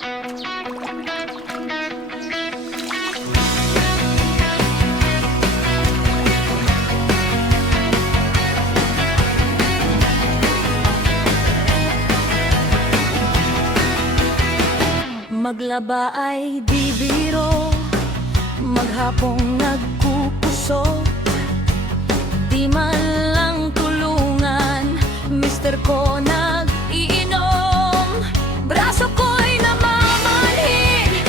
Maglaba ay di biro, maghapong nagkukusot, di man lang tulungan, mister ko nag-iinom. Braso ko'y namamanhid,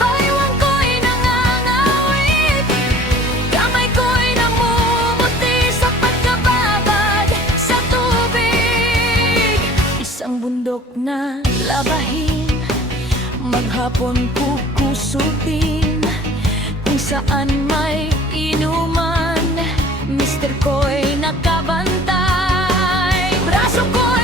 baywang ko'y nangangawit, kamay ko'y namumuti sa pagkababad sa tubig. Isang bundok na labahin, maghapon kukusutin, kung saan may inuman, mister ko'y nakabantay. Braso ko'y